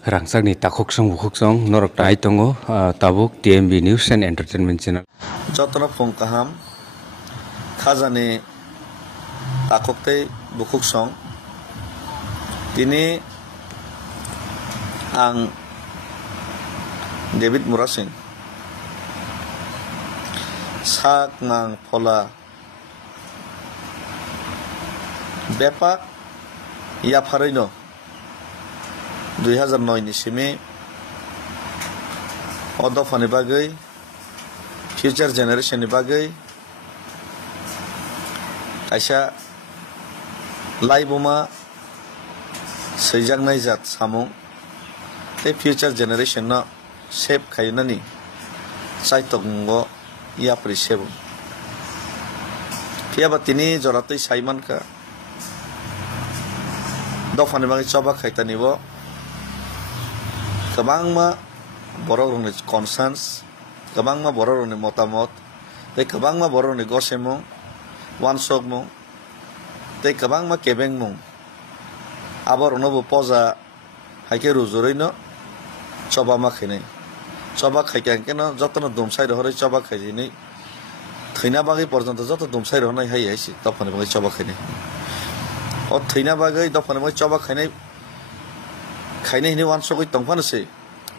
Rangsakni takoksong bukoksong norok tai tongo tabuk TMB News and Entertainment Channel. Jotno phung kaham khajani takoktei bukoksong tini ang David Murasing sak mang phola bepak ya pharoino 2009 ni simi odofani bagai future generation ni bagai kaisa laiboma seijangnai jat samung te future generation no shape khainani saitongo ya prisebo tiaba tini joratoi saiman ka dofani bagai choba khaitanibo kabangma borok ni concerns kabangma borok ni motamot te kabangma borok ni gosemo wansok mo te kabangma kebeng mo abor nobo poza haike ruzurino choba makhine choba khaikan keno jotno dumsai rohore choba khaijini thina bagi porjonto joto dumsai rohnai hai haisi topane bagi choba khaine o thina bagi dopane bagi choba khaine khaine hini wansok tongfano se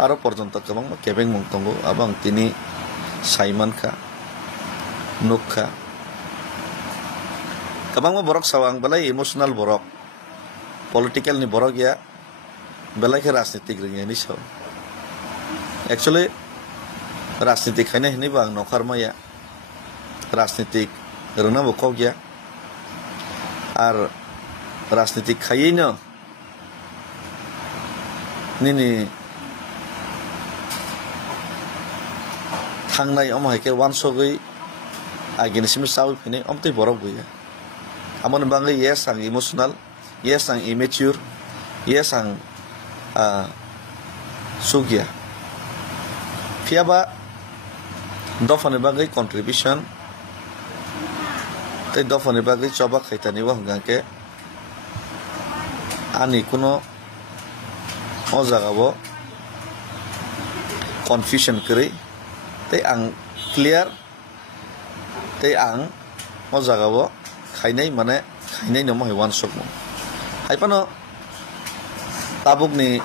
aro porjonto kabang kebeng mong tongo abang tini saiman kha nukha kabang borok sawang balai emotional borok political ni borok ya belai ke rajnitik ringe ni so actually rajnitik khaine hini bang nokhar maya rajnitik rona bokok ya ar rajnitik khaino nini thangnai om haike wansogoi aginisimi sawi phine omtei borok buya amon bangai yes ang emotional yes ang immature yes ang sugya fiaba dofane bagai contribution te dofane bagai choba khaitani wa hangke ani kuno o jagabo confusion kri te ang clear te ang o jagabo khainai mane khainai no mai wan sok mo haipano tabuk ni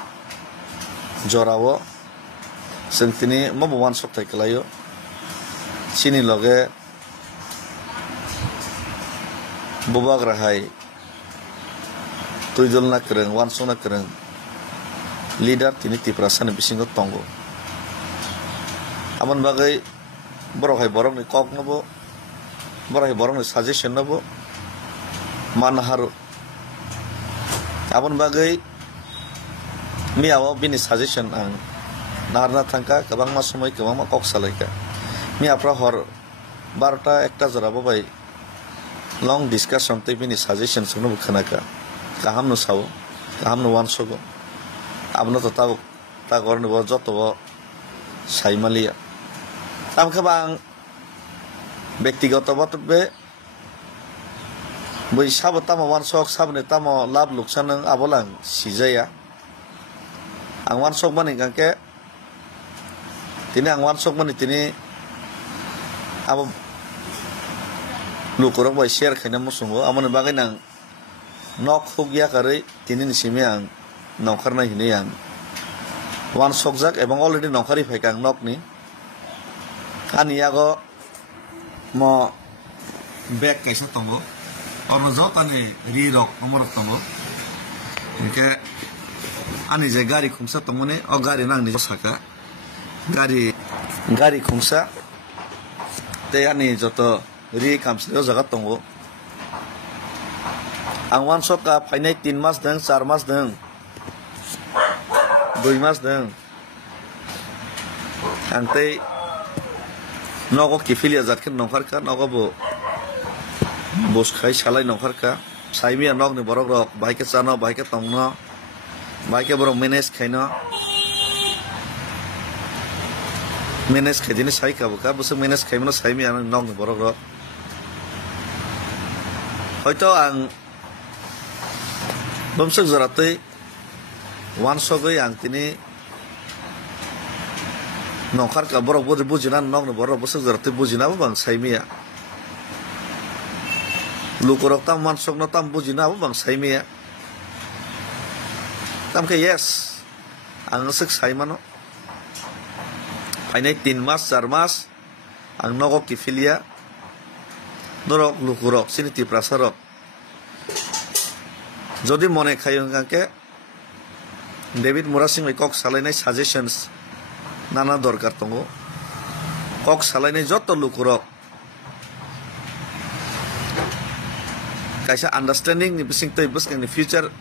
jorawo sentini mo wan sok thai kalayo sini loge bubag rahai tuidol na kreng wan sok na kreng leader tini tiprasan bisingo tongo amon bagai borok hai borok ni kok nobo borok hai borok ni suggestion nobo manharu amon bagai miawo bini suggestion ang narna thangka kabangma somoi kabangma kok salaika mi apra hor 12 একটা জরাবো ভাই লং discussion তে বিনি suggestion শুনো খানাকা কাহাম নো সাও কাহাম নো one সগো abno to ta gorne bo joto bo saimalia tam khabang ব্যক্তিগত বক্তব্যে বই sub তামো ওয়ানসক সাবনে তামো লাভ লুকসান আবলাং সিজায়া আং ওয়ানসক মানে গাকে তিনি আং ওয়ানসক মানে তিনি আব লুকরক বই শেয়ার খাইনা মুসুঙ্গো আমনে বাগাই নাং নক হুগিয়া কারে তিনি নিসিমি আং নখারনাই হিনে आं वान सकजाक एबं अलरेडी नखारि फाइका आं नकनि आनि आगो म बेग कैसा तंगो और जतानि रि रक नम्बर तंगो इनके आनि जे गाड़ी खुंसा तंगोने अ गाड़ी नांनि साका गाड़ी खुंसा ते आनि जत रि कामसे जगा तंगो आं वान सका फाइनाय 3 मास दं 4 मास दं 2 मास दं आंते नगो किफिलिया जातखे नंखारखा नगो बस खाइ सालाय नंखारखा साइमिया नगनि बरक रक बाइके चानो बाइके तंगनो बाइके बरक मैनेज खाइनो मैनेज खाइदिनि साइकाबोका बस मैनेज खाइमनो साइमिया नगनि बरक रक हयतो आं बमसक जरातै wansogoi ang tini nongkar ka borok bujina nong borok bosok jarate bujina bang saimia lukurok tam wansog no tam bujina bang saimia tam ke yes ang sek saimano painai 3 mas 4 mas ang nogo kifilia norok lukurok siniti prasarok jodi mone khayong kangke David Murasing kok salainai suggestions nana dorkar tongo kok salainai joto lukurok kaisa understanding ni bising toy bus ni future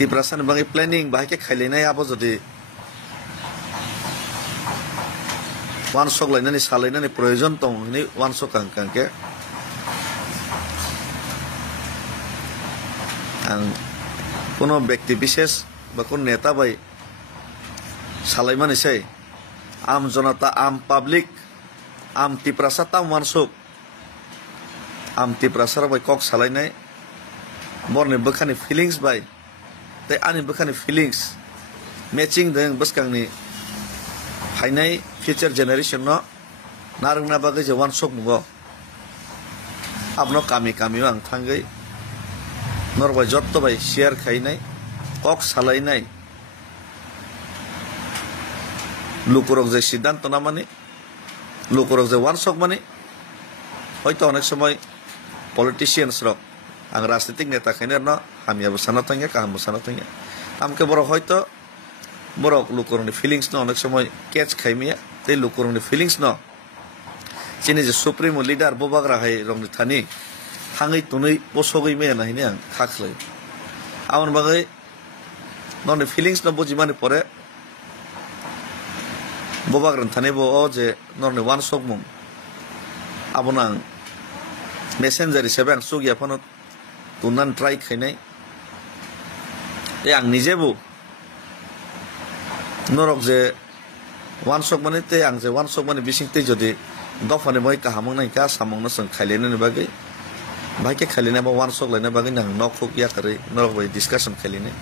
ti prasan bangi planning bahake khailinai abo jodi wansok lainani salainani proyojon tong ni wansok kangke ang কোনো ব্যক্তি বিশেষ বা কোন নেতা ভাই সালাইমান এসে আম জনতা আম পাবলিক আম তিপ্রাসা তাম মানসুক আম তিপ্রাসার ভাই কক সালাইনাই বরনি বখানি ফিলিংস ভাই তাই আনি বখানি ফিলিংস ম্যাচিং দেং বসকাংনি ফাইনাই ফিউচার জেনারেশন ন নারংনা বাগै যে ওয়ানসক মুগো আপনো কামি কামিও আং থাঙ্গै নরবাই যত ভাই শেয়ার খাইনাই কক সালাইনাই লুকুরক যে সিদ্ধান্ত না মানে লুকুরক যে ওয়ানসক মানে হয়তো অনেক সময় পলিটিশিয়ানস রক আং রাজনৈতিক নেতা খাইনের ন হামিয়াবো সানা থাঙ্গে কাহামবো সানা থাঙ্গে আমকে বড় হয়তো বড় লুকুরংনি ফিলিংস ন অনেক সময় ক্যাচ খাইমিয়া তে লুকুরংনি ফিলিংস ন চিনি যে সুপ্রিমো লিডার ববাগ্রা হাই রংনি থানি হাঙै তুनै পসগै মেয়া নাহিনি আं খাখলাই আমন বাগै ননে ফিলিংস ন বুঝি মানে পরে ববাগ্রান থানে বো ও যে ননে ওয়ানসক মুং আবনা আं মেসেঞ্জার হিসেবে আं সুগিয়া ফোন তুনান ট্রাই খাইনাই আं নিজেবো নরক যে ওয়ানসক মানে তে আं যে ওয়ানসক মানে বিসিংতে যদি দফানে মই কাহামং নাই কা সামং ন সং খাইলেনে বাগै ভাইকে খালিনে বা ওয়ানসক লাইনে বাগै নাং নখক ইয়া করে নরক বাই ডিসকাশন খালিনে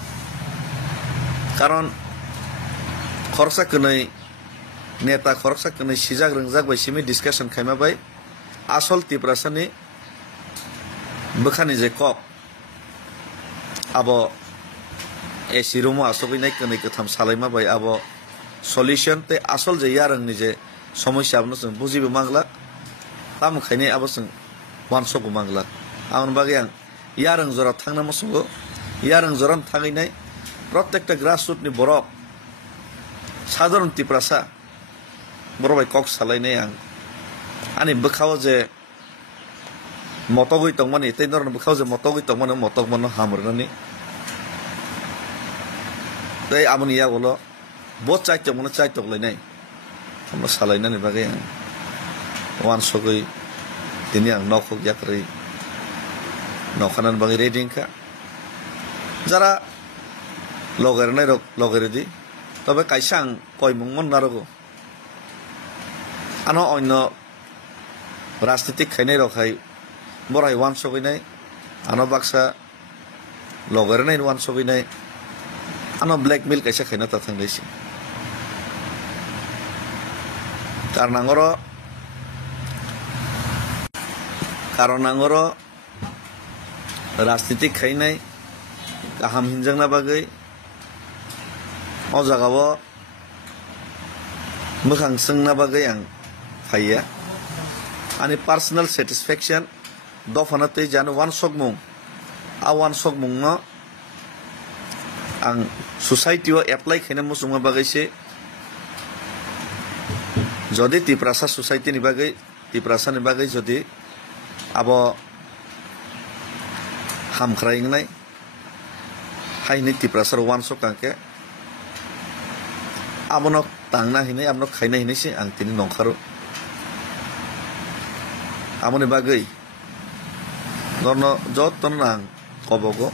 কারণ খরচা কनै নেতা খরচা কनै সিজাগ রংজাগ বাই সিমি ডিসকাশন খাইমা বাই আসল তিপ্রাসানি বখানি যে কক আবো এসি রুমো আসবই নাই কनै কথাম সালাইমা বাই আবো সলিউশন তে আসল যে ইয়ারংনি যে সমস্যা আপনো जों বুঝিবে মাংলা তাম খাইনে আবো जों ওয়ানসক মাংলা আমন বাগै आं ইয়ারং জরা থাংনা মসুগো ইয়ারং জরান থাঙैनाय প্রত্যেকটা গ্রাসরুটনি বরক সাধারণ তিপ্রাসা বরবাই কক সালাইনাय आं আনি বখাও যে মতগৈ তংমানি তে নরন বখাও যে মতগৈ তংমানি মতক মন হামরনানি তাই আমনি ইয়া বলো বহুত চাইতে মনে চাইতে লাইনাय আমরা সালাইনানি বাগै आं ওয়ানসকই তিনি আং নখক ইয়াকरै নখানান বাগै রেডিংকা যারা লগের নাই রক লগের দি তবে কাইসা আং কয়মুং মন নারগো আনো অন্য রাজনীতিক খাইনাই রখাই বড়াই ওয়ানসকইনাই আনো বাক্সা লগের নাই ওয়ানসকইনাই আনো ব্ল্যাকমেল কাইসা খাইনা তা থাংলাইছি কারণ আঙর রাজনীতিক খাইনাই গাহাম হিনজাংনা বাগै অ জাগাবো मोखां सोंना बागै आं फाइया आंनि पार्सनेल सेटिसफेक्शन दफाना तै जानो वानसक मुं आ वानसक मुं न आं सोसाइटियाव एप्लाइ खायना मुसुंगा बागैसे जदि तिप्रासा सोसाइटिनि बागै तिप्रासानि बागै जदि आबो हामख्रायनाय हायनि तिप्रासार वानसक कांके आबनो तांना हिने आमनो खायना हिनेसे आं तिनि नंखारो आमनि बागै नरनो जतन आं कबगो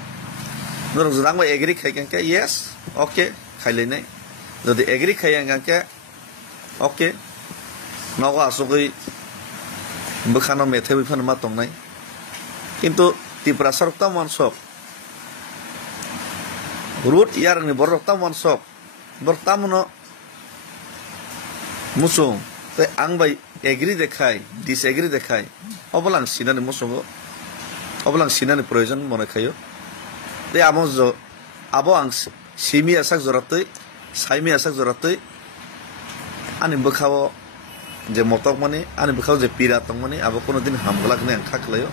नर जरांबा एग्री खायकांके यस ओके खायलेनाय जदि एग्री खायांगांके ओके नगो आसगै बखानो मेथाइ बिफान मा तंनाय किन्तु तिप्रासार ता मानसक root yang ni borok tam wan sok bor tamuno musung te ang bai agree dekhai disagree dekhai obalang sinani musungo obalang sinani proyojon mone khayo te amojo abo ang simi asak joratoi saimi asak joratoi ani bokhawo je motok mani ani bokhawo je pira tong mani abo kono din hamglak ne ang khaklayo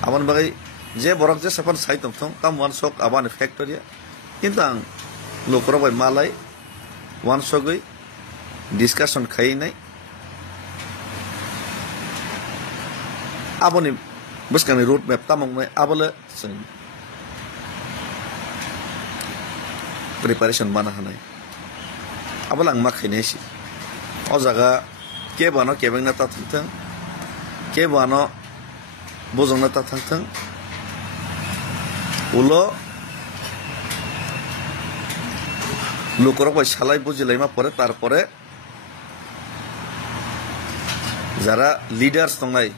amon bagai je borok je sapan sai tong tam wan sok abani factory কিন্তু ang lokro bai malai wan sogoi discussion khai nai aboni buskani road map tamong nai abole preparation mana hanai abalang makhine si o jaga ke bano kebeng na ta thang ke bano bojong na ta thang ulo লোকরক ভাই সালাই বুঝিলাইমা পরে তারপরে যারা leaders দং নাই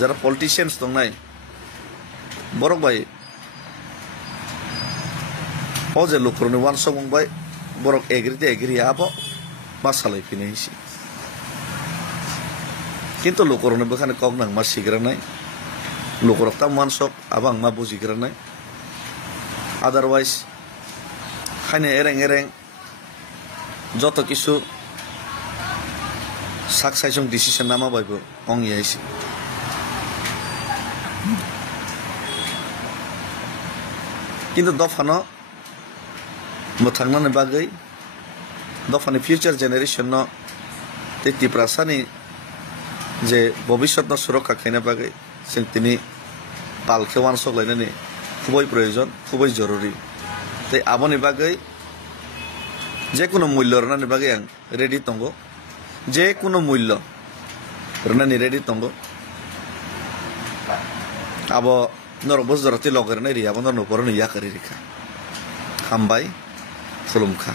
যারা politicians দং নাই বরক ভাই ও যে লোকরনি one সং ভাই বরক এগ্রিতে এগ্রি আবো মা সালাই ফিনাইছি কিন্তু লোকরনি বখানে কক নাং মা সিগরা নাই লোকরক তা ওয়ান সক আবাং মা বুঝিগরা নাই আদারওয়াইজ খাইনে এরেং যত কিছু সাকসাইসং ডিসিশন নামা বাইবো অং ইয়াইছি কিন্তু দফানো মোথাংনানি বাগৈ দফানি ফিউচার জেনারেশন ন তেতি প্রাসানি যে ভবিষ্যৎ ন সুরক্ষা খাইনা বাগৈ जों তিনি পালকে ওয়ান সকলাইনানি খুবই প্রয়োজন খুবই জরুরি তাই আবনি বাগৈ যে কোনো মূল্য রনানি বাগৈ আং রেডি তঙ্গ যে কোনো মূল্য রনানি রেডি তঙ্গ আবো নর বজরতি লগরনে রিয়া বন্ধ নপরন ইয়া করি রেখা হামবাই খুলুমখা